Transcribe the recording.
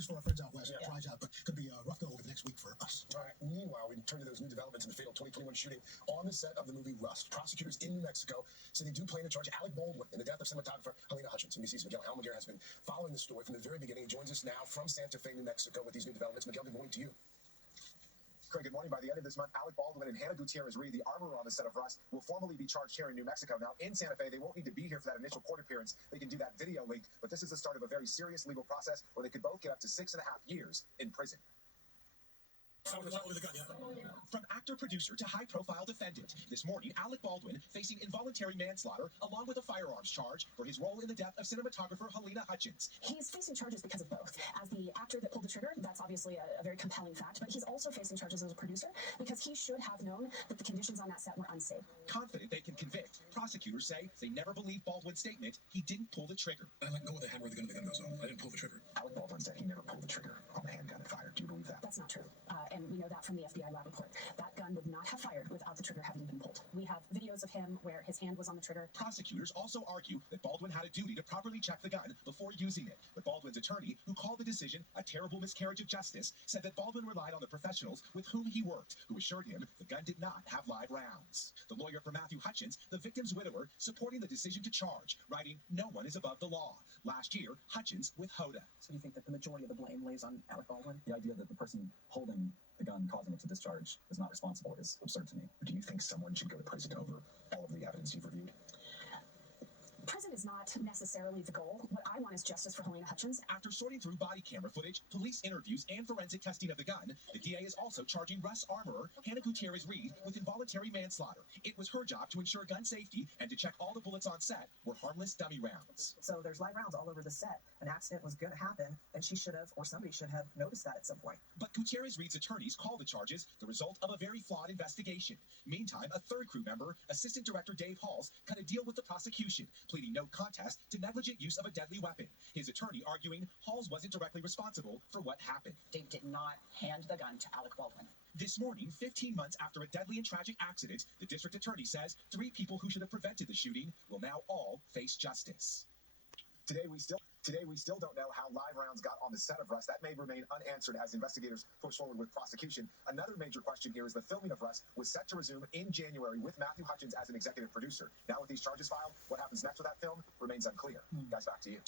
news for our friends out west. Dries out, but could be a rough go over the next week for us. All right. Meanwhile, we turn to those new developments in the fatal 2021 shooting on the set of the movie Rust. Prosecutors in New Mexico say they do plan to charge Alec Baldwin in the death of cinematographer Helena Hutchins. NBC's Miguel Almaguer has been following the story from the very beginning. He joins us now from Santa Fe, New Mexico, with these new developments. Miguel, good morning to you. Craig, good morning. By the end of this month, Alec Baldwin and Hannah Gutierrez-Reed, the armorer on the set of Rust, will formally be charged here in New Mexico. Now, in Santa Fe, they won't need to be here for that initial court appearance. They can do that video link, but this is the start of a very serious legal process where they could both get up to 6.5 years in prison. From actor-producer to high-profile defendant, this morning, Alec Baldwin facing involuntary manslaughter along with a firearms charge for his role in the death of cinematographer Helena Hutchins. He's facing charges because of both. As the actor that pulled the trigger, that's obviously a very compelling fact, but he's also facing charges as a producer because he should have known that the conditions on that set were unsafe. Confident they can convict, prosecutors say they never believed Baldwin's statement he didn't pull the trigger. I let go of the hand where the gun goes off. I didn't pull the trigger. Alec Baldwin said he never pulled the trigger on the handgun that fired. Do you believe that? That's not true. And we know that from the FBI lab report. That gun would not have fired without the trigger having been pulled. We have videos of him where his hand was on the trigger. Prosecutors also argue that Baldwin had a duty to properly check the gun before using it. But Baldwin's attorney, who called the decision a terrible miscarriage of justice, said that Baldwin relied on the professionals with whom he worked, who assured him the gun did not have live rounds. The lawyer for Matthew Hutchins, the victim's widower, supporting the decision to charge, writing, "No one is above the law." Last year, Hutchins with HOT-PositiviTEA. So you think that the majority of the blame lays on Alec Baldwin? The idea that the person holding the gun causing it to discharge is not responsible is absurd to me. Do you think someone should go to prison over all of the evidence you've reviewed? Prison is not necessarily the goal. What I want is justice for Helena Hutchins. After sorting through body camera footage, police interviews, and forensic testing of the gun, the DA is also charging Rust armorer Hannah Gutierrez-Reed with involuntary manslaughter. It was her job to ensure gun safety and to check all the bullets on set were harmless dummy rounds. So there's live rounds all over the set. An accident was going to happen, and she should have, or somebody should have noticed that at some point. But Gutierrez-Reed's attorneys call the charges the result of a very flawed investigation. Meantime, a third crew member, Assistant Director Dave Halls, cut a deal with the prosecution, pleading no contest to negligent use of a deadly weapon. His attorney arguing Halls wasn't directly responsible for what happened. Dave did not hand the gun to Alec Baldwin. This morning, 15 months after a deadly and tragic accident, the district attorney says 3 people who should have prevented the shooting will now all face justice. Today we still don't know how live rounds got on the set of Rust. That may remain unanswered as investigators push forward with prosecution. Another major question here is the filming of Rust was set to resume in January with Matthew Hutchins as an executive producer. Now with these charges filed, what happens next with that film remains unclear. Guys, back to you.